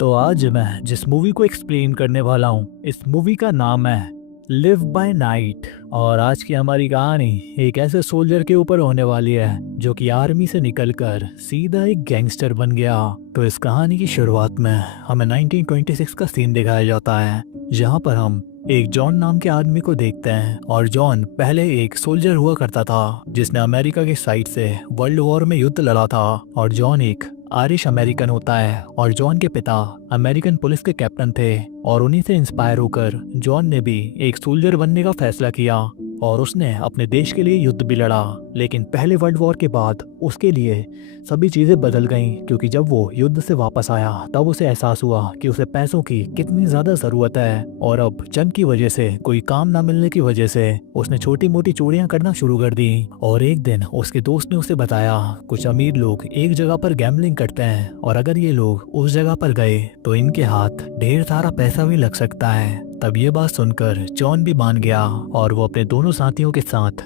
तो आज मैं जिस मूवी को एक्सप्लेन करने वाला हूँ, इस मूवी का नाम है लिव बाय नाइट। और आज की हमारी कहानी एक ऐसे सोल्जर के ऊपर होने वाली है जो कि आर्मी से निकलकर सीधा एक गैंगस्टर बन गया। तो इस कहानी की शुरुआत में हमें 1926 का सीन दिखाया जाता है, जहाँ पर हम एक जॉन नाम के आदमी को देखते हैं। और जॉन पहले एक सोल्जर हुआ करता था जिसने अमेरिका की साइड से वर्ल्ड वॉर में युद्ध लड़ा था। और जॉन एक आयरिश अमेरिकन होता है और जॉन के पिता अमेरिकन पुलिस के कैप्टन थे। और उन्हीं से इंस्पायर होकर जॉन ने भी एक सोल्जर बनने का फैसला किया और उसने अपने देश के लिए युद्ध भी लड़ा। लेकिन पहले वर्ल्ड वॉर के बाद उसके लिए सभी चीज़ें बदल गईं, क्योंकि जब वो युद्ध से वापस आया तब उसे एहसास हुआ कि उसे पैसों की कितनी ज़्यादा ज़रूरत है। और अब जंग की वजह से, कोई काम ना मिलने की वजह से उसने छोटी मोटी चोरियां करना शुरू कर दी। और एक दिन उसके दोस्त ने उसे बताया कुछ अमीर लोग एक जगह पर गैम्बलिंग करते हैं और अगर ये लोग उस जगह पर गए तो इनके हाथ ढेर सारा पैसा भी लग सकता है। तब ये बात सुनकर जॉन भी मान गया और वो अपने दोनों साथियों के साथ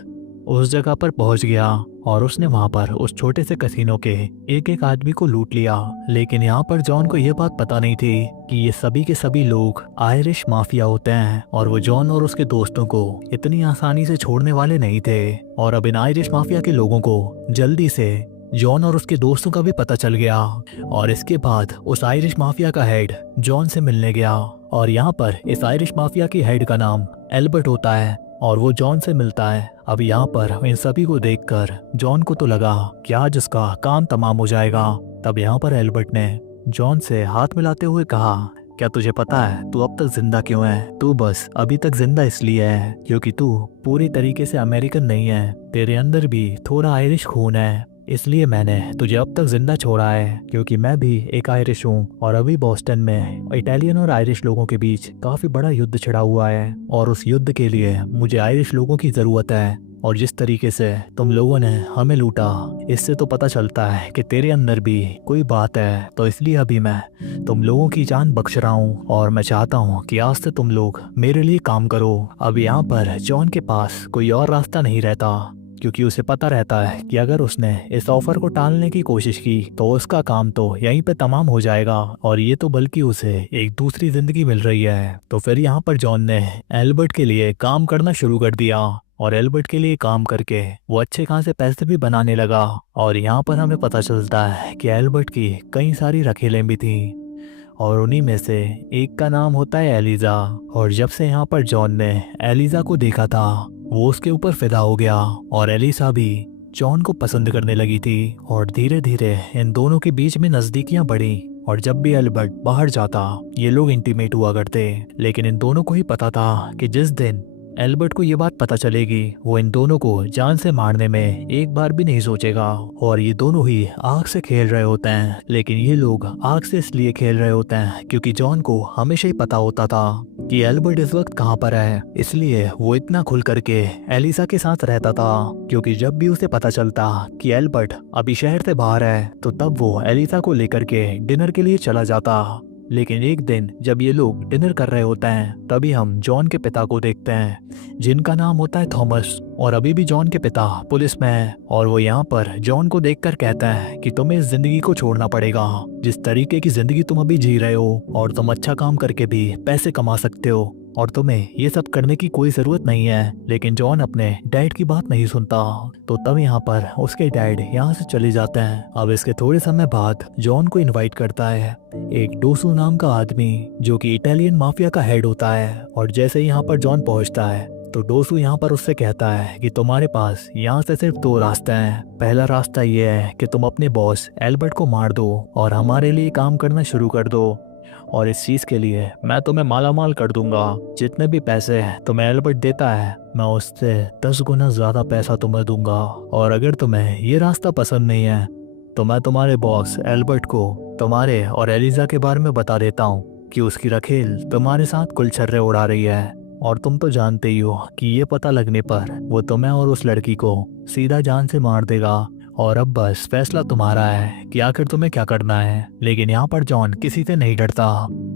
उस जगह पर पहुंच गया। और उसने वहां पर उस छोटे से कसीनो के एक एक आदमी को लूट लिया। लेकिन यहाँ पर जॉन को यह बात पता नहीं थी कि ये सभी के सभी लोग आयरिश माफिया होते हैं और वो जॉन और उसके दोस्तों को इतनी आसानी से छोड़ने वाले नहीं थे। और अब इन आयरिश माफिया के लोगों को जल्दी से जॉन और उसके दोस्तों का भी पता चल गया। और इसके बाद उस आयरिश माफिया का हेड जॉन से मिलने गया। और यहाँ पर इस आयरिश माफिया के हेड का नाम एल्बर्ट होता है और वो जॉन से मिलता है। अब यहाँ पर इन सभी को देखकर जॉन को तो लगा कि आज उसका काम तमाम हो जाएगा। तब यहाँ पर एल्बर्ट ने जॉन से हाथ मिलाते हुए कहा, क्या तुझे पता है तू अब तक जिंदा क्यों है? तू बस अभी तक जिंदा इसलिए है क्योंकि तू पूरी तरीके से अमेरिकन नहीं है, तेरे अंदर भी थोड़ा आयरिश खून है। इसलिए मैंने तुझे अब तक जिंदा छोड़ा है, क्योंकि मैं भी एक आयरिश हूँ और अभी बॉस्टन में इटालियन और आयरिश लोगों के बीच काफी बड़ा युद्ध छिड़ा हुआ है और उस युद्ध के लिए मुझे आयरिश लोगों की जरूरत है। और जिस तरीके से तुम लोगों ने हमें लूटा, इससे तो पता चलता है कि तेरे अंदर भी कोई बात है। तो इसलिए अभी मैं तुम लोगों की जान बख्श रहा हूँ और मैं चाहता हूँ कि आज से तुम लोग मेरे लिए काम करो। अब यहाँ पर जॉन के पास कोई और रास्ता नहीं रहता, क्योंकि उसे पता रहता है कि अगर उसने इस ऑफर को टालने की कोशिश की तो उसका काम तो यहीं पे तमाम हो जाएगा और ये तो बल्कि उसे एक दूसरी जिंदगी मिल रही है। तो फिर यहाँ पर जॉन ने एल्बर्ट के लिए काम करना शुरू कर दिया और एल्बर्ट के लिए काम करके वो अच्छे खासे पैसे भी बनाने लगा। और यहाँ पर हमें पता चलता है कि एल्बर्ट की कई सारी रखेलें भी थी और उन्हीं में से एक का नाम होता है एलिजा। और जब से यहाँ पर जॉन ने एलिजा को देखा था वो उसके ऊपर फिदा हो गया और एलिसा भी जॉन को पसंद करने लगी थी। और धीरे धीरे इन दोनों के बीच में नजदीकियां बढ़ी और जब भी एल्बर्ट बाहर जाता ये लोग इंटीमेट हुआ करते। लेकिन इन दोनों को ही पता था कि जिस दिन एल्बर्ट को ये बात पता चलेगी वो इन दोनों को जान से मारने में एक बार भी नहीं सोचेगा। और ये दोनों ही आग से खेल रहे होते हैं, लेकिन ये लोग आग से इसलिए खेल रहे होते हैं क्योंकि जॉन को हमेशा ही पता होता था कि एल्बर्ट इस वक्त कहाँ पर है। इसलिए वो इतना खुल करके एलिसा के साथ रहता था, क्योंकि जब भी उसे पता चलता कि एल्बर्ट अभी शहर से बाहर है तो तब वो एलिसा को लेकर के डिनर के लिए चला जाता। लेकिन एक दिन जब ये लोग डिनर कर रहे होते हैं तभी हम जॉन के पिता को देखते हैं जिनका नाम होता है थॉमस। और अभी भी जॉन के पिता पुलिस में है और वो यहाँ पर जॉन को देखकर कहता है कि तुम्हें इस जिंदगी को छोड़ना पड़ेगा, जिस तरीके की जिंदगी तुम अभी जी रहे हो और तुम अच्छा काम करके भी पैसे कमा सकते हो और तुम्हें ये सब करने की कोई जरूरत नहीं है। लेकिन जॉन अपने डैड की बात नहीं सुनता। तो तब यहाँ पर उसके डैड यहाँ से चले जाते हैं। अब इसके थोड़े समय बाद जॉन को इनवाइट करता है एक डोसू नाम का आदमी जो कि इटालियन माफिया का हेड होता है। और जैसे यहाँ पर जॉन पहुंचता है तो डोसू यहाँ पर उससे कहता है कि तुम्हारे पास यहाँ से सिर्फ दो रास्ते हैं। पहला रास्ता ये है कि तुम अपने बॉस एल्बर्ट को मार दो और हमारे लिए काम करना शुरू कर दो और इस चीज के लिए मैं तुम्हें मालामाल कर दूंगा। जितने भी पैसे तुम्हें एल्बर्ट देता है मैं उससे 10 गुना ज्यादा पैसा तुम्हें दूंगा। और अगर तुम्हें ये रास्ता पसंद नहीं है तो मैं तुम्हारे बॉस एल्बर्ट को तुम्हारे और एलिजा के बारे में बता देता हूँ कि उसकी रखेल तुम्हारे साथ कुलछर्रे उड़ा रही है और तुम तो जानते ही हो कि ये पता लगने पर वो तुम्हें और उस लड़की को सीधा जान से मार देगा। और अब बस फैसला तुम्हारा है कि आखिर तुम्हें क्या करना है। लेकिन यहाँ पर जॉन किसी से नहीं डरता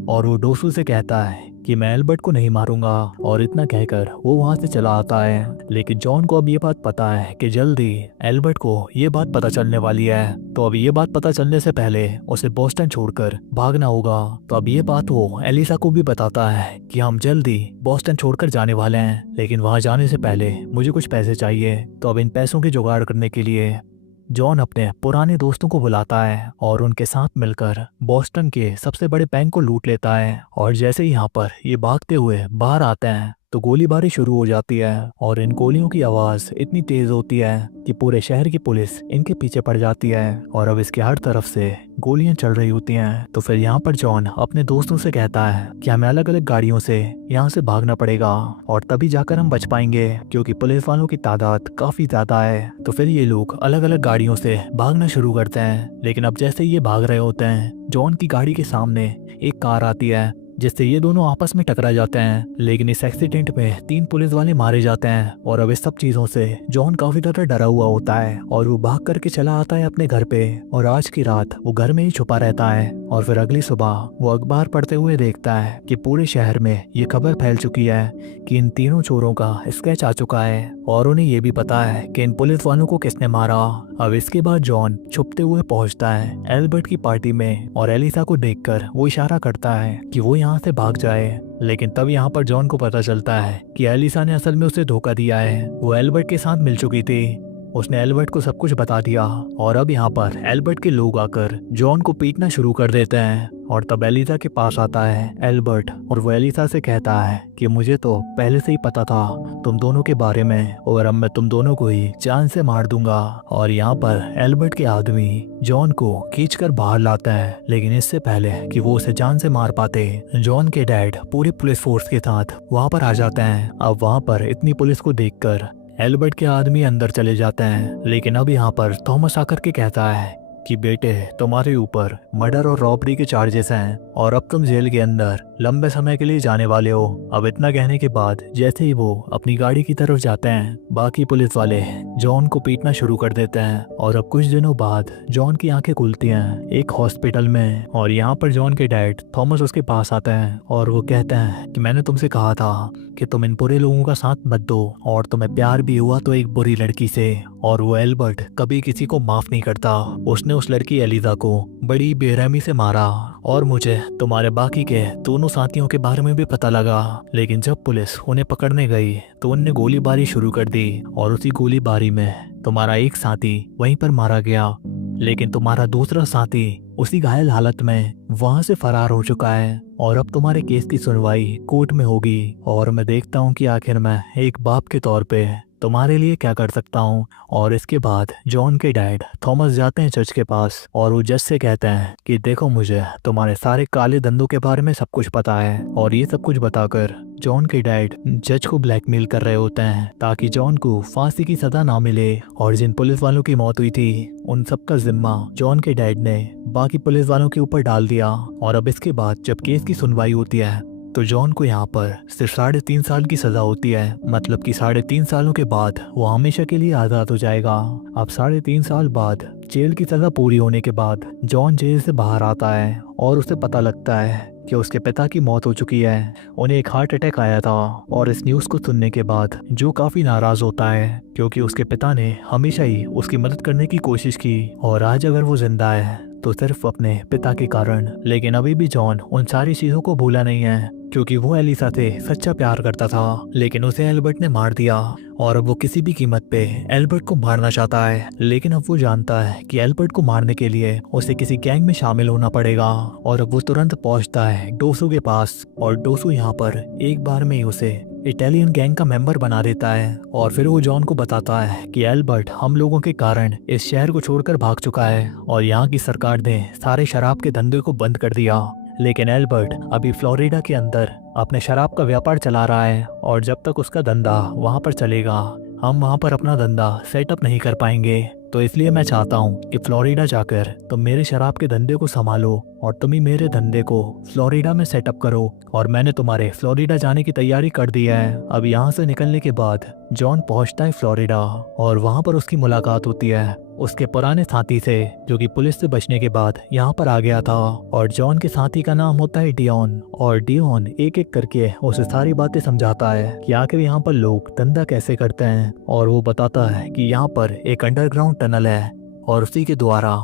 और वो डोसू से कहता है कि मैं एल्बर्ट को नहीं मारूंगा, और इतना कहकर वो वहां से चला आता है। लेकिन जॉन को अब ये बात पता है कि जल्दी एल्बर्ट को ये बात पता चलने वाली है, तो अब ये बात पता चलने से पहले उसे बोस्टन छोड़कर भागना होगा। तो अब ये बात वो एलिसा को भी बताता है कि हम जल्दी बोस्टन छोड़कर जाने वाले हैं, लेकिन वहां जाने से पहले मुझे कुछ पैसे चाहिए। तो अब इन पैसों की जुगाड़ करने के लिए जॉन अपने पुराने दोस्तों को बुलाता है और उनके साथ मिलकर बोस्टन के सबसे बड़े बैंक को लूट लेता है। और जैसे ही यहाँ पर ये भागते हुए बाहर आते हैं तो गोलीबारी शुरू हो जाती है, और इन गोलियों की आवाज इतनी तेज होती है कि पूरे शहर की पुलिस इनके पीछे पड़ जाती है, और अब इसके हर तरफ से गोलियां चल रही होती हैं। तो फिर यहाँ पर जॉन अपने दोस्तों से कहता है कि हमें अलग अलग गाड़ियों से यहाँ से भागना पड़ेगा, और तभी जाकर हम बच पाएंगे, क्योंकि पुलिस वालों की तादाद काफी ज्यादा है। तो फिर ये लोग अलग अलग गाड़ियों से भागना शुरू करते हैं। लेकिन अब जैसे ये भाग रहे होते हैं, जॉन की गाड़ी के सामने एक कार आती है, जिससे ये दोनों आपस में टकरा जाते हैं। लेकिन इस एक्सीडेंट में 3 पुलिस वाले मारे जाते हैं, और अब इस सब चीजों से जॉन काफी ज्यादा डरा हुआ होता है, और वो भाग करके चला आता है अपने घर पे, और आज की रात वो घर में ही छुपा रहता है। और फिर अगली सुबह वो अखबार पढ़ते हुए देखता है कि पूरे शहर में ये खबर फैल चुकी है कि इन तीनों चोरों का स्केच आ चुका है, और उन्हें ये भी पता है कि इन पुलिस वालों को किसने मारा। अब इसके बाद जॉन छुपते हुए पहुंचता है एल्बर्ट की पार्टी में, और एलिसा को देखकर वो इशारा करता है कि वो यहाँ से भाग जाए। लेकिन तब यहाँ पर जॉन को पता चलता है कि एलिसा ने असल में उसे धोखा दिया है। वो एल्बर्ट के साथ मिल चुकी थी, उसने एल्बर्ट को सब कुछ बता दिया, और अब यहाँ पर एल्बर्ट के लोग आकर जॉन को पीटना शुरू कर देते हैं। और तब एलिसा के पास आता है एल्बर्ट, और वो एलिसा से कहता है कि मुझे तो पहले से ही पता था तुम दोनों के बारे में, और अब मैं तुम दोनों को ही जान से मार दूंगा। और यहाँ पर एल्बर्ट के आदमी जॉन को खींचकर बाहर लाता है, लेकिन इससे पहले कि वो उसे जान से मार पाते, जॉन के डैड पूरी पुलिस फोर्स के साथ वहाँ पर आ जाते हैं। अब वहाँ पर इतनी पुलिस को देखकर एल्बर्ट के आदमी अंदर चले जाते हैं। लेकिन अब यहाँ पर थॉमस आकर के कहता है कि बेटे, तुम्हारे ऊपर मर्डर और रॉबरी के चार्जेस हैं, और अब तुम जेल के अंदर लंबे समय के लिए जाने वाले हो। अब इतना कहने के बाद जैसे ही वो अपनी गाड़ी की तरफ जाते हैं, बाकी पुलिस वाले जॉन को पीटना शुरू कर देते हैं। और अब कुछ दिनों बाद जॉन की आंखें खुलती हैं एक हॉस्पिटल में, और यहाँ पर जॉन के डैड थॉमस उसके पास आते हैं, और वो कहते हैं कि मैंने तुमसे कहा था कि तुम इन बुरे लोगों का साथ मत दो, और तुम्हें प्यार भी हुआ तो एक बुरी लड़की से। और वो एल्बर्ट कभी किसी को माफ नहीं करता, उसने उस लड़की एलिजा को बड़ी बेरहमी से मारा। और मुझे तुम्हारे बाकी के दोनों साथियों के बारे में भी पता लगा, लेकिन जब पुलिस उन्हें पकड़ने गई तो उनने गोलीबारी शुरू कर दी, और उसी गोलीबारी में तुम्हारा एक साथी वहीं पर मारा गया, लेकिन तुम्हारा दूसरा साथी उसी घायल हालत में वहां से फरार हो चुका है। और अब तुम्हारे केस की सुनवाई कोर्ट में होगी, और मैं देखता हूँ कि आखिर मैं एक बाप के तौर पे तुम्हारे लिए क्या कर सकता हूँ। और इसके बाद जॉन के डैड थॉमस जाते हैं जज के पास, और वो जज से कहते हैं कि देखो, मुझे तुम्हारे सारे काले धंधों के बारे में सब कुछ पता है। और ये सब कुछ बताकर जॉन के डैड जज को ब्लैकमेल कर रहे होते हैं ताकि जॉन को फांसी की सजा ना मिले। और जिन पुलिस वालों की मौत हुई थी उन सब का जिम्मा जॉन के डैड ने बाकी पुलिस वालों के ऊपर डाल दिया। और अब इसके बाद जब केस की सुनवाई होती है तो जॉन को यहाँ पर सिर्फ 3.5 साल की सजा होती है, मतलब कि 3.5 सालों के बाद वो हमेशा के लिए आज़ाद हो जाएगा। अब 3.5 साल बाद जेल की सजा पूरी होने के बाद जॉन जेल से बाहर आता है, और उसे पता लगता है कि उसके पिता की मौत हो चुकी है। उन्हें एक हार्ट अटैक आया था, और इस न्यूज़ को सुनने के बाद जो काफ़ी नाराज़ होता है, क्योंकि उसके पिता ने हमेशा ही उसकी मदद करने की कोशिश की, और आज अगर वो जिंदा है तो सिर्फ अपने पिता के कारण। लेकिन अभी भी जॉन उन सारी चीज़ों को भूला नहीं है, क्योंकि वो एलिसा से सच्चा प्यार करता था, लेकिन उसे एल्बर्ट ने मार दिया, और अब वो किसी भी कीमत पे एल्बर्ट को मारना चाहता है। लेकिन अब वो जानता है कि एल्बर्ट को मारने के लिए उसे किसी गैंग में शामिल होना पड़ेगा, और अब वो तुरंत पहुंचता है डोसू के पास, और डोसू यहाँ पर एक बार में ही उसे इटालियन गैंग का मेंबर बना देता है। और फिर वो जॉन को बताता है कि एल्बर्ट हम लोगों के कारण इस शहर को छोड़कर भाग चुका है, और यहाँ की सरकार ने सारे शराब के धंधे को बंद कर दिया। लेकिन एल्बर्ट अभी फ्लोरिडा के अंदर अपने शराब का व्यापार चला रहा है, और जब तक उसका धंधा वहाँ पर चलेगा हम वहाँ पर अपना धंधा सेटअप नहीं कर पाएंगे। तो इसलिए मैं चाहता हूँ कि फ्लोरिडा जाकर तुम मेरे शराब के धंधे को संभालो, और तुम ही मेरे धंधे को फ्लोरिडा में सेटअप करो और मैंने तुम्हारे फ्लोरिडा जाने की तैयारी कर दी है। अब यहाँ से निकलने के बाद जॉन पहुँचता है फ्लोरिडा और वहाँ पर उसकी मुलाकात होती है उसके पुराने साथी से जो कि पुलिस से बचने के बाद यहाँ पर आ गया था। और जॉन के साथी का नाम होता है डियोन और डियोन एक एक करके उसे सारी बातें समझाता है कि आखिर यहाँ पर लोग धंधा कैसे करते हैं। और वो बताता है कि यहाँ पर एक अंडरग्राउंड टनल है और उसी के द्वारा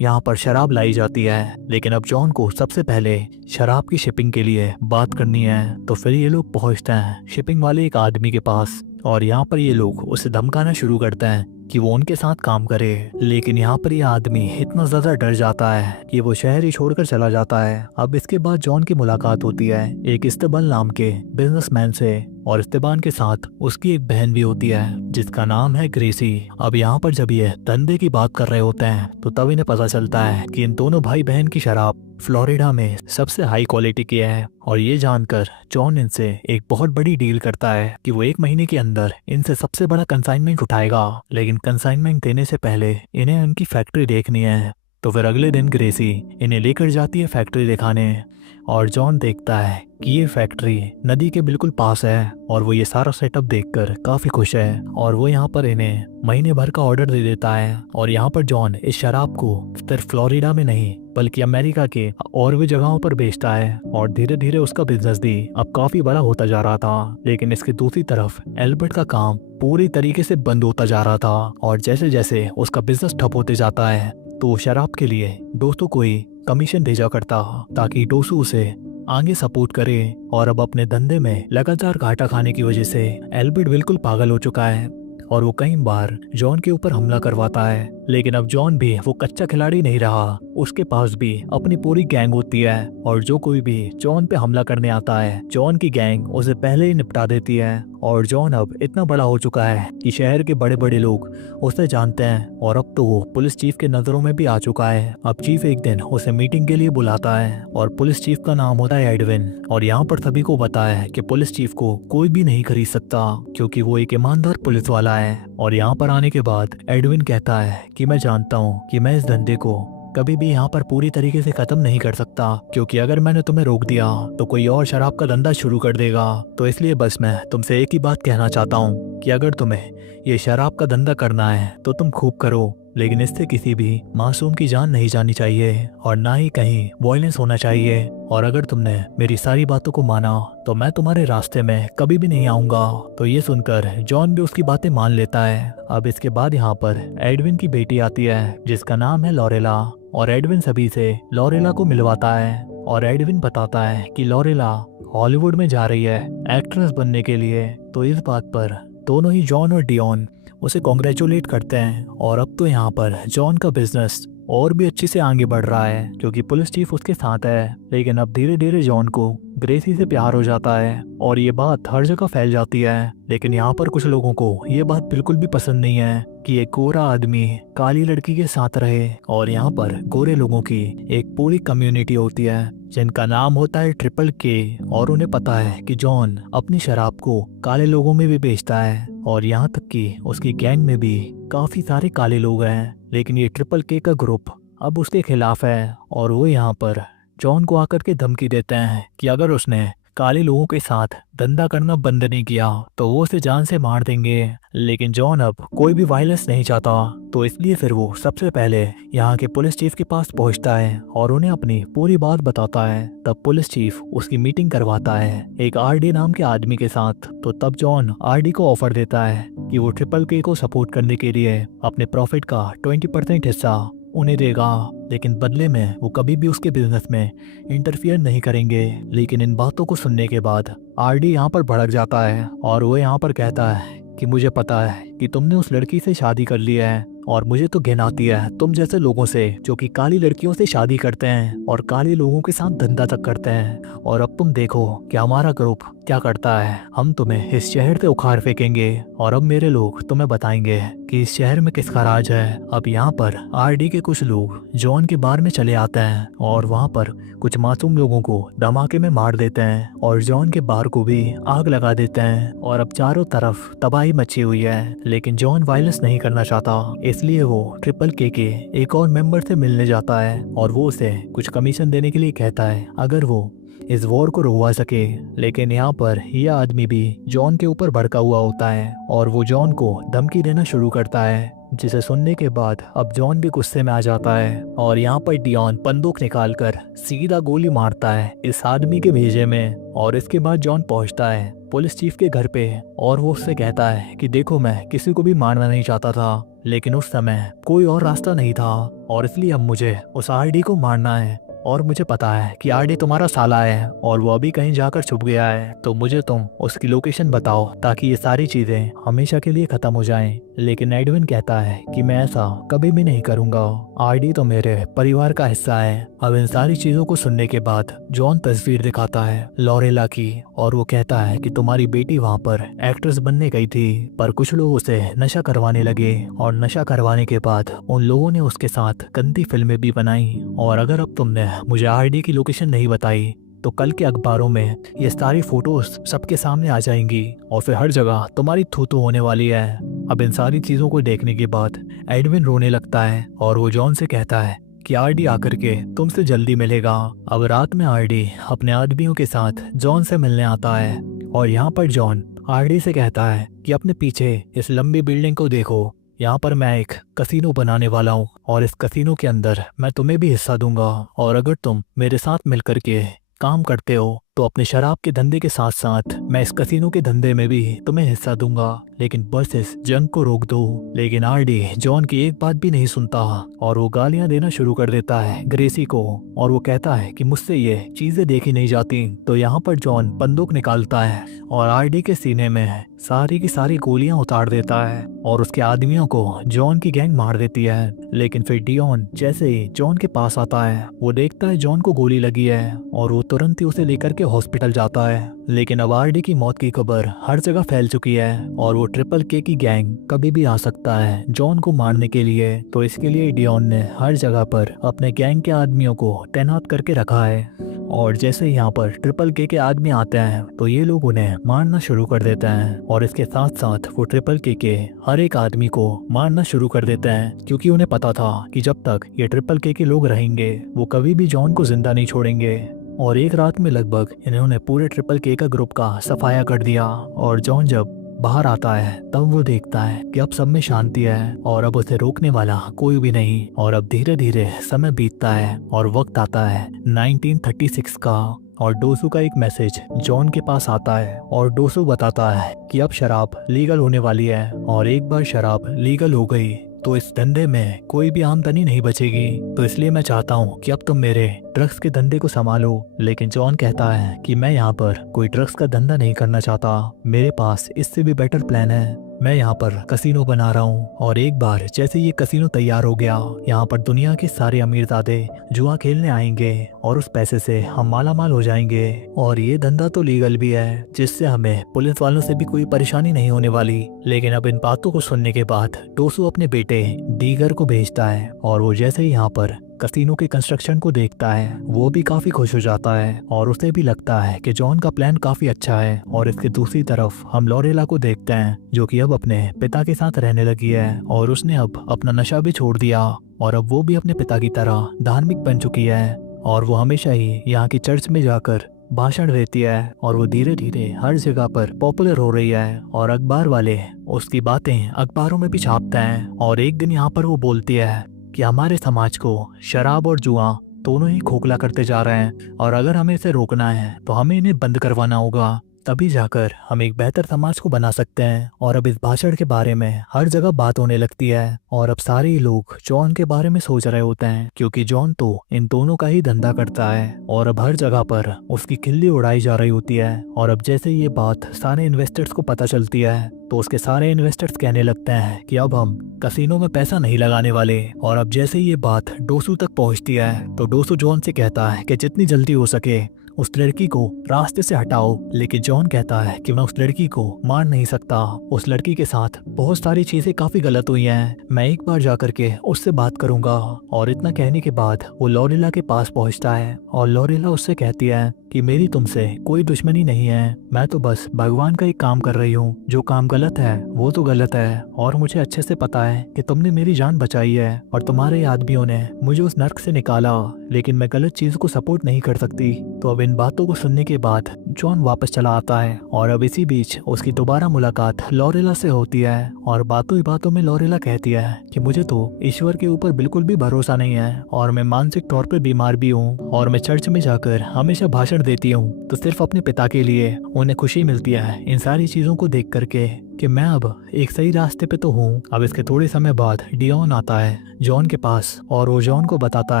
यहाँ पर शराब लाई जाती है। लेकिन अब जॉन को सबसे पहले शराब की शिपिंग के लिए बात करनी है। तो फिर ये लोग पहुँचते हैं शिपिंग वाले एक आदमी के पास और यहाँ पर ये लोग उसे धमकाना शुरू करते हैं कि वो उनके साथ काम करे। लेकिन यहाँ पर ये आदमी इतना ज्यादा डर जाता है कि वो शहर ही छोड़कर चला जाता है। अब इसके बाद जॉन की मुलाकात होती है एक इस्तेबान नाम के बिजनेसमैन से और इस्तेबान के साथ उसकी एक बहन भी होती है जिसका नाम है ग्रेसी। अब यहाँ पर जब ये धंधे की बात कर रहे होते हैं तो तब इन्हें पता चलता है कि इन दोनों भाई बहन की शराब फ्लोरिडा में सबसे हाई क्वालिटी की है। और ये जानकर जॉन इनसे एक बहुत बड़ी डील करता है कि वो 1 महीने के अंदर इनसे सबसे बड़ा कंसाइनमेंट उठाएगा। लेकिन कंसाइनमेंट देने से पहले इन्हें उनकी फैक्ट्री देखनी है। तो फिर अगले दिन ग्रेसी इन्हें लेकर जाती है फैक्ट्री दिखाने और जॉन देखता है कि ये फैक्ट्री नदी के बिल्कुल पास है और वो ये सारा सेटअप देखकर काफी खुश है। और वो यहाँ पर इन्हें महीने भर का ऑर्डर दे देता है। और यहाँ पर जॉन इस शराब को सिर्फ फ्लोरिडा में नहीं बल्कि अमेरिका के और भी जगहों पर बेचता है और धीरे धीरे उसका बिजनेस भी अब काफी बड़ा होता जा रहा था। लेकिन इसकी दूसरी तरफ एल्बर्ट का काम पूरी तरीके से बंद होता जा रहा था और जैसे जैसे उसका बिजनेस ठप होते जाता है तो शराब के लिए दोस्तों को ही कमीशन भेजा करता ताकि दोस्तों उसे आगे सपोर्ट करे। और अब अपने धंधे में लगातार घाटा खाने की वजह से एल्बर्ट बिल्कुल पागल हो चुका है और वो कई बार जॉन के ऊपर हमला करवाता है। लेकिन अब जॉन भी वो कच्चा खिलाड़ी नहीं रहा, उसके पास भी अपनी पूरी गैंग होती है और जो कोई भी जॉन पे हमला करने आता है जॉन की गैंग उसे पहले ही निपटा देती है। और जॉन अब इतना बड़ा हो चुका है कि शहर के बड़े बड़े लोग उसे जानते हैं और अब तो वो पुलिस चीफ के नजरों में भी आ चुका है। अब चीफ एक दिन उसे मीटिंग के लिए बुलाता है और पुलिस चीफ का नाम होता है एडविन। और यहाँ पर सभी को पता है कि पुलिस चीफ को कोई भी नहीं खरीद सकता क्योंकि वो एक ईमानदार पुलिस वाला है। और यहाँ पर आने के बाद एडविन कहता है कि मैं जानता हूँ कि मैं इस धंधे को कभी भी यहाँ पर पूरी तरीके से खत्म नहीं कर सकता क्योंकि अगर मैंने तुम्हें रोक दिया तो कोई और शराब का धंधा शुरू कर देगा। तो इसलिए बस मैं तुमसे एक ही बात कहना चाहता हूँ कि अगर तुम्हें ये शराब का धंधा करना है तो तुम खूब करो, लेकिन इससे किसी भी मासूम की जान नहीं जानी चाहिए और ना ही कहीं वायलेंस होना चाहिए। और अगर तुमने मेरी सारी बातों को माना तो मैं तुम्हारे रास्ते में कभी भी नहीं आऊंगा। तो ये सुनकर जॉन भी उसकी बातें मान लेता है। अब इसके बाद यहाँ पर एडविन की बेटी आती है जिसका नाम है लॉरेला और एडविन सभी से लॉरेला को मिलवाता है और एडविन बताता है कि लॉरेला हॉलीवुड में जा रही है एक्ट्रेस बनने के लिए। तो इस बात पर दोनों ही जॉन और डियोन उसे कॉन्ग्रेचुलेट करते हैं और अब तो यहाँ पर जॉन का बिजनेस और भी अच्छे से आगे बढ़ रहा है क्योंकि पुलिस चीफ उसके साथ है। लेकिन अब धीरे धीरे जॉन को ग्रेसी से प्यार हो जाता है और ये बात हर जगह फैल जाती है। लेकिन यहाँ पर कुछ लोगों को ये बात बिल्कुल भी पसंद नहीं है कि एक गोरा आदमी काली लड़की के साथ रहे। और यहाँ पर गोरे लोगों की एक पूरी कम्युनिटी होती है जिनका नाम होता है ट्रिपल के और उन्हें पता है कि जॉन अपनी शराब को काले लोगों में भी बेचता है और यहाँ तक कि उसकी गैंग में भी काफी सारे काले लोग हैं। लेकिन ये ट्रिपल के का ग्रुप अब उसके खिलाफ है और वो यहाँ पर जॉन को आकर के धमकी देते हैं कि अगर उसने काले लोगों के साथ धंधा करना बंद नहीं किया तो वो उसे जान से मार देंगे। लेकिन जॉन अब कोई भी वायलेंस नहीं चाहता तो इसलिए फिर वो सबसे पहले यहाँ के पुलिस चीफ के पास पहुँचता है और उन्हें अपनी पूरी बात बताता है। तब पुलिस चीफ उसकी मीटिंग करवाता है एक आरडी नाम के आदमी के साथ। तो तब जॉन आरडी को ऑफर देता है कि वो ट्रिपल के को सपोर्ट करने के लिए अपने प्रॉफिट का 20% हिस्सा उन्हें देगा, लेकिन बदले में वो कभी भी उसके बिजनेस में इंटरफियर नहीं करेंगे। लेकिन इन बातों को सुनने के बाद आरडी यहाँ पर भड़क जाता है और वो यहाँ पर कहता है कि मुझे पता है कि तुमने उस लड़की से शादी कर ली है और मुझे तो घिन आती है तुम जैसे लोगों से जो कि काली लड़कियों से शादी करते हैं और काले लोगों के साथ धंधा तक करते हैं। और अब तुम देखो कि हमारा ग्रुप क्या करता है, हम तुम्हें इस शहर से उखाड़ फेंकेंगे और अब मेरे लोग तुम्हें बताएंगे कि इस शहर में किसका राज है। अब यहाँ पर आरडी के कुछ लोग जॉन के बार में चले आते हैं और वहाँ पर कुछ मासूम लोगों को धमाके में मार देते हैं और जॉन के बार को भी आग लगा देते हैं और अब चारों तरफ तबाही मची हुई है। लेकिन जॉन वायलेंस नहीं करना चाहता, इसलिए वो ट्रिपल के एक और मेंबर से मिलने जाता है और वो उसे कुछ कमीशन देने के लिए कहता है अगर वो इस वॉर को रुकवा सके। लेकिन यहाँ पर यह आदमी भी जॉन के ऊपर भड़का हुआ होता है और वो जॉन को धमकी देना शुरू करता है, जिसे सुनने के बाद अब जॉन भी गुस्से में आ जाता है और यहाँ पर डियॉन बंदूक निकालकर सीधा गोली मारता है इस आदमी के भेजे में। और इसके बाद जॉन पहुँचता है पुलिस चीफ के घर पे और वो उससे कहता है कि देखो, मैं किसी को भी मारना नहीं चाहता था, लेकिन उस समय कोई और रास्ता नहीं था और इसलिए अब मुझे उस आरडी को मारना है। और मुझे पता है कि आरडी तुम्हारा साला है और वो अभी कहीं जाकर छुप गया है, तो मुझे तुम उसकी लोकेशन बताओ ताकि ये सारी चीजें हमेशा के लिए खत्म हो जाएं। लेकिन एडविन कहता है कि मैं ऐसा कभी भी नहीं करूंगा, आरडी तो मेरे परिवार का हिस्सा है। अब इन सारी चीजों को सुनने के बाद जॉन तस्वीर दिखाता है लॉरेला की और वो कहता है कि तुम्हारी बेटी वहाँ पर एक्ट्रेस बनने गई थी, पर कुछ लोग उसे नशा करवाने लगे और नशा करवाने के बाद उन लोगों ने उसके साथ गंदी फिल्में भी बनाई। और अगर अब तुमने मुझे आरडी की लोकेशन नहीं बताई तो कल के अखबारों में ये सारी फोटोज सबके सामने आ जाएंगी और फिर हर जगह तुम्हारी थू होने वाली है। अब इन सारी चीजों को देखने के बाद एडविन रोने लगता है और वो जॉन से कहता है कि आरडी आकर के तुमसे जल्दी मिलेगा। अब रात में आरडी अपने आदमियों के साथ जॉन से मिलने आता है और यहाँ पर जॉन आरडी से कहता है कि अपने पीछे इस लंबी बिल्डिंग को देखो, यहाँ पर मैं एक कसीनो बनाने वाला हूँ और इस कसीनो के अंदर मैं तुम्हें भी हिस्सा दूंगा और अगर तुम मेरे साथ मिलकर के काम करते हो तो अपने शराब के धंधे के साथ साथ मैं इस कसीनो के धंधे में भी तुम्हें हिस्सा दूंगा, लेकिन बस इस जंग को रोक दो। लेकिन आरडी जॉन की एक बात भी नहीं सुनता और वो गालियां देना शुरू कर देता है ग्रेसी को और वो कहता है कि मुझसे ये चीजें देखी नहीं जाती। तो यहाँ पर जॉन बंदूक निकालता है और आरडी के सीने में सारी की सारी गोलियां उतार देता है और उसके आदमियों को जॉन की गैंग मार देती है। लेकिन फिर डियॉन जैसे ही जॉन के पास आता है वो देखता है जॉन को गोली लगी है और वो तुरंत ही उसे लेकर के हॉस्पिटल जाता है। लेकिन अब आरडी की मौत की खबर हर जगह फैल चुकी है और वो ट्रिपल के की गैंग कभी भी आ सकता है जॉन को मारने के लिए। तो इसके लिए डियॉन ने हर जगह पर अपने गैंग के आदमियों को तैनात करके रखा है और जैसे यहाँ पर ट्रिपल के आदमी आते हैं तो ये लोग उन्हें मारना शुरू कर देते हैं और इसके साथ साथ वो ट्रिपल के हर एक आदमी को मारना शुरू कर देते हैं, क्योंकि उन्हें पता था कि जब तक ये ट्रिपल के लोग रहेंगे वो कभी भी जॉन को जिंदा नहीं छोड़ेंगे। और एक रात में लगभग इन्होंने पूरे ट्रिपल के का ग्रुप का सफाया कर दिया और जॉन जब बाहर आता है तब वो देखता है कि अब सब में शांति है और अब उसे रोकने वाला कोई भी नहीं। और अब धीरे धीरे समय बीतता है और वक्त आता है 1936 का और डोसू का एक मैसेज जॉन के पास आता है और डोसू बताता है कि अब शराब लीगल होने वाली है और एक बार शराब लीगल हो गई तो इस धंधे में कोई भी आमदनी नहीं बचेगी, तो इसलिए मैं चाहता हूँ कि अब तुम मेरे ड्रग्स के धंधे को संभालो। लेकिन जॉन कहता है कि मैं यहाँ पर कोई ड्रग्स का धंधा नहीं करना चाहता, मेरे पास इससे भी बेटर प्लान है। मैं यहाँ पर कसीनो बना रहा हूँ और एक बार जैसे ये कसीनो तैयार हो गया यहाँ पर दुनिया के सारे अमीरजादे जुआ खेलने आएंगे और उस पैसे से हम माला माल हो जाएंगे और ये धंधा तो लीगल भी है जिससे हमें पुलिस वालों से भी कोई परेशानी नहीं होने वाली। लेकिन अब इन बातों को सुनने के बाद डोसू अपने बेटे डीगर को भेजता है और वो जैसे ही यहाँ पर कसीनो के कंस्ट्रक्शन को देखता है वो भी काफी खुश हो जाता है और उसे भी लगता है कि जॉन का प्लान काफी अच्छा है। और इसके दूसरी तरफ हम लॉरेला को देखते हैं जो कि अब अपने पिता के साथ रहने लगी है और उसने अब अपना नशा भी छोड़ दिया और अब वो भी अपने पिता की तरह धार्मिक बन चुकी है और वो हमेशा ही यहाँ की चर्च में जाकर भाषण देती है और वो धीरे धीरे हर जगह पर पॉपुलर हो रही है और अखबार वाले उसकी बातें अखबारों में भी छापते हैं। और एक दिन यहाँ पर वो बोलती है कि हमारे समाज को शराब और जुआ दोनों ही खोखला करते जा रहे हैं और अगर हमें इसे रोकना है तो हमें इन्हें बंद करवाना होगा, तभी जाकर हम एक बेहतर समाज को बना सकते हैं। और अब इस भाषण के बारे में हर जगह बात होने लगती है और अब सारे ही लोग जॉन के बारे में सोच रहे होते हैं क्योंकि जॉन तो इन दोनों का ही धंधा करता है और अब हर जगह पर उसकी खिल्ली उड़ाई जा रही होती है। और अब जैसे ये बात सारे इन्वेस्टर्स को पता चलती है तो उसके सारे इन्वेस्टर्स कहने लगते हैं कि अब हम कसीनो में पैसा नहीं लगाने वाले। और अब जैसे ये बात डोसू तक पहुंचती है तो डोसू जॉन से कहता है कि जितनी जल्दी हो सके उस लड़की को रास्ते से हटाओ। लेकिन जॉन कहता है कि मैं उस लड़की को मार नहीं सकता, उस लड़की के साथ बहुत सारी चीजें काफी गलत हुई हैं, मैं एक बार जाकर के उससे बात करूंगा। और इतना कहने के बाद वो लॉरेला के पास पहुंचता है और लॉरेला उससे कहती है कि मेरी तुमसे कोई दुश्मनी नहीं है, मैं तो बस भगवान का एक काम कर रही हूँ, जो काम गलत है वो तो गलत है और मुझे अच्छे से पता है कि तुमने मेरी जान बचाई है और तुम्हारे आदमियों ने मुझे उस नर्क से निकाला, लेकिन मैं गलत चीज को सपोर्ट नहीं कर सकती। तो अब इन बातों को सुनने के बाद जॉन वापस चला आता है और अब इसी बीच उसकी दोबारा मुलाकात लॉरेला से होती है और बातों ही बातों में लॉरेला कहती है कि मुझे तो ईश्वर के ऊपर बिल्कुल भी भरोसा नहीं है और मैं मानसिक तौर पर बीमार भी हूँ और मैं चर्च में जाकर हमेशा भाषण देती हूँ तो सिर्फ अपने पिता के लिए, उन्हें खुशी मिलती है इन सारी चीजों को देख करके कि मैं अब एक सही रास्ते पे तो हूँ। अब इसके थोड़े समय बाद डियोन आता है जॉन के पास और वो जॉन को बताता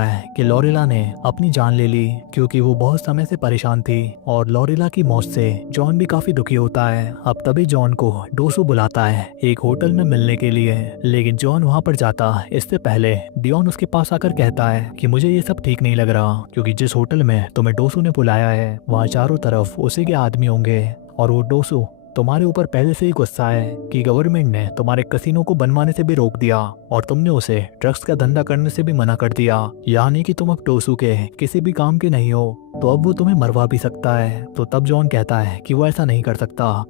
है कि लॉरेला ने अपनी जान ले ली क्योंकि वो बहुत समय से परेशान थी और लॉरेला की मौत से जॉन भी काफी दुखी होता है। अब तभी जॉन को डोसू बुलाता है एक होटल में मिलने के लिए, लेकिन जॉन वहाँ पर जाता इससे पहले डियोन उसके पास आकर कहता है कि मुझे ये सब ठीक नहीं लग रहा क्योंकि जिस होटल में तुम्हें डोसू ने बुलाया है वहाँ चारों तरफ उसी के आदमी होंगे और वो डोसू तुम्हारे ऊपर पहले से ही गुस्सा है कि गवर्नमेंट ने तुम्हारे कसिनो को बनवाने से भी रोक दिया और तुमने उसे ड्रग्स का धंधा करने से भी मना कर दिया, यानी कि तुम अब डोसू के किसी भी काम के नहीं हो, तो अब वो तुम्हें मरवा भी सकता है। तो तब जॉन कहता है कि वो ऐसा नहीं कर सकता,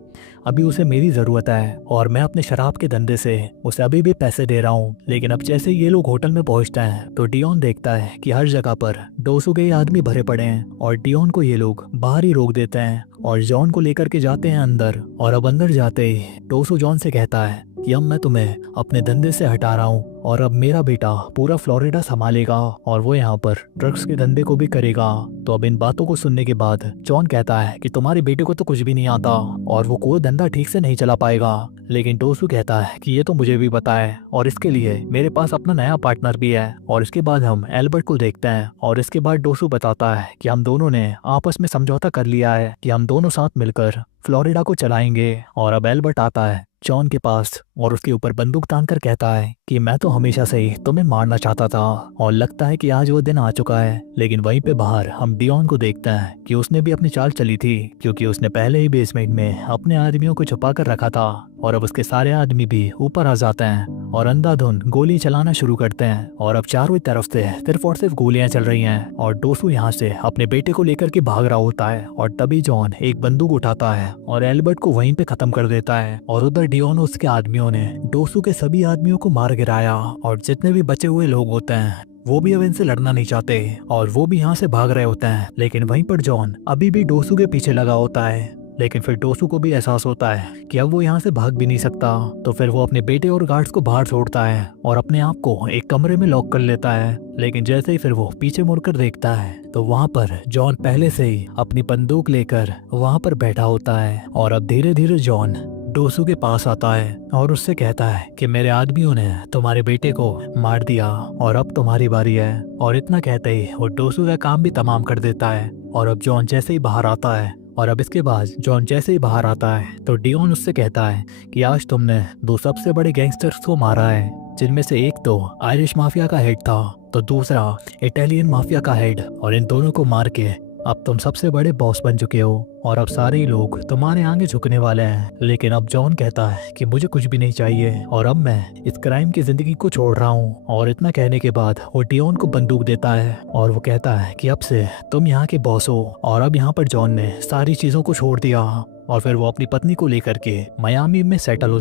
अभी उसे मेरी जरूरत है और मैं अपने शराब के धंधे से उसे अभी भी पैसे दे रहा हूँ। लेकिन अब जैसे ये लोग होटल में पहुंचते हैं तो डियोन देखता है कि हर जगह पर डोसू के आदमी भरे पड़े हैं और डियोन को ये लोग बाहर ही रोक देते हैं और जॉन को लेकर के जाते हैं अंदर। और अब अंदर जाते ही डोसू जॉन से कहता है कि अब मैं तुम्हें अपने धंधे से हटा रहा हूँ और अब मेरा बेटा पूरा फ्लोरिडा संभालेगा और वो यहाँ पर ड्रग्स के धंधे को भी करेगा। तो अब इन बातों को सुनने के बाद जॉन कहता है कि तुम्हारे बेटे को तो कुछ भी नहीं आता और वो कोई धंधा ठीक से नहीं चला पाएगा। लेकिन डोसू कहता है कि ये तो मुझे भी पता है और इसके लिए मेरे पास अपना नया पार्टनर भी है। और इसके बाद हम एल्बर्ट को देखते हैं और इसके बाद डोसू बताता है कि हम दोनों ने आपस में समझौता कर लिया है कि हम दोनों साथ मिलकर फ्लोरिडा को चलाएंगे। और अब एल्बर्ट आता है जॉन के पास और उसके ऊपर बंदूक तान कर कहता है कि मैं तो हमेशा से ही तुम्हें मारना चाहता था और लगता है कि आज वो दिन आ चुका है। लेकिन वहीं पे बाहर हम डियोन को देखते हैं कि उसने भी अपनी चाल चली थी क्योंकि उसने पहले ही बेसमेंट में अपने आदमियों को छुपा कर रखा था और अब उसके सारे आदमी भी ऊपर आ जाते हैं और अंधाधुंध गोली चलाना शुरू करते हैं और अब चारों तरफ से सिर्फ और सिर्फ गोलियां चल रही हैं और डोसू यहाँ से अपने बेटे को लेकर के भाग रहा होता है। और तभी जॉन एक बंदूक उठाता है और एल्बर्ट को वहीं पे खत्म कर देता है और उधर डियोन और उसके आदमियों ने डोसू के सभी आदमियों को मार गिराया और जितने भी बचे हुए लोग होते हैं वो भी अब इनसे लड़ना नहीं चाहते और वो भी यहाँ से भाग रहे होते हैं। लेकिन वहीं पर जॉन अभी भी डोसू के पीछे लगा होता है। लेकिन फिर डोसू को भी एहसास होता है कि अब वो यहाँ से भाग भी नहीं सकता, तो फिर वो अपने बेटे और गार्ड्स को बाहर छोड़ता है और अपने आप को एक कमरे में लॉक कर लेता है। लेकिन जैसे ही फिर वो पीछे मुड़कर देखता है तो वहाँ पर जॉन पहले से ही अपनी बंदूक लेकर वहाँ पर बैठा होता है। और अब धीरे धीरे जॉन डोसू के पास आता है और उससे कहता है कि मेरे आदमियों ने तुम्हारे बेटे को मार दिया और अब तुम्हारी बारी है। और इतना कहते ही वो डोसू का काम भी तमाम कर देता है। और अब जॉन जैसे ही बाहर आता है और अब इसके बाद जॉन जैसे ही बाहर आता है तो डियोन उससे कहता है कि आज तुमने दो सबसे बड़े गैंगस्टर्स को मारा है, जिनमें से एक तो आयरिश माफिया का हेड था तो दूसरा इटालियन माफिया का हेड, और इन दोनों को मार के अब तुम सबसे बड़े बॉस बन चुके हो और अब सारे ही लोग तुम्हारे आगे झुकने वाले हैं। लेकिन अब जॉन कहता है कि मुझे कुछ भी नहीं चाहिए और अब मैं इस क्राइम की जिंदगी को छोड़ रहा हूँ। और इतना कहने के बाद वो डियोन को बंदूक देता है और वो कहता है कि अब से तुम यहाँ के बॉस हो। और अब यहाँ पर जॉन ने सारी चीजों को छोड़ दिया और फिर वो अपनी पत्नी को लेकर के मियामी में सेटल हो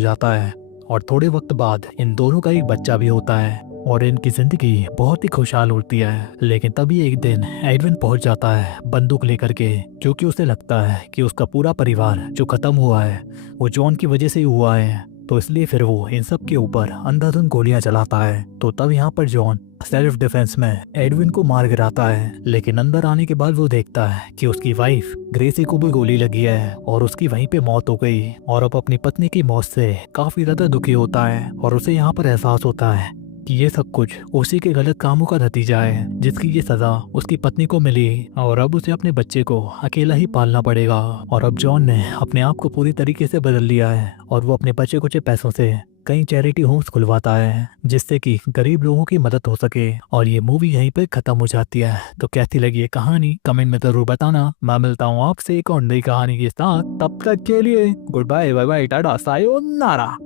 जाता है और थोड़े वक्त बाद इन दोनों का एक बच्चा भी होता है और इनकी जिंदगी बहुत ही खुशहाल होती है। लेकिन तभी एक दिन एडविन पहुंच जाता है बंदूक लेकर के, क्योंकि उसे लगता है कि उसका पूरा परिवार जो खत्म हुआ है वो जॉन की वजह से ही हुआ है, तो इसलिए फिर वो इन सब के ऊपर अंधाधुंध गोलियां चलाता है। तो तब यहाँ पर जॉन सेल्फ डिफेंस में एडविन को मार गिराता है। लेकिन अंदर आने के बाद वो देखता है कि उसकी वाइफ ग्रेसी को भी गोली लगी है और उसकी वहीं पे मौत हो गई। और अब अपनी पत्नी की मौत से काफी ज्यादा दुखी होता है और उसे यहाँ पर एहसास होता है कि ये सब कुछ उसी के गलत कामों का नतीजा है, जिसकी ये सजा उसकी पत्नी को मिली और अब उसे अपने बच्चे को अकेला ही पालना पड़ेगा। और अब जॉन ने अपने आप को पूरी तरीके से बदल लिया है और वो अपने बचे कुचे पैसों से कई चैरिटी होम्स खुलवाता है जिससे कि गरीब लोगों की मदद हो सके, और ये मूवी यहीं पे खत्म हो जाती है। तो कैसी लगी ये कहानी कमेंट में जरूर बताना। मैं मिलता हूँ आपसे एक और नई कहानी के साथ, तब तक के लिए गुड बाय, बाय बाय, टाटा, सायोनारा।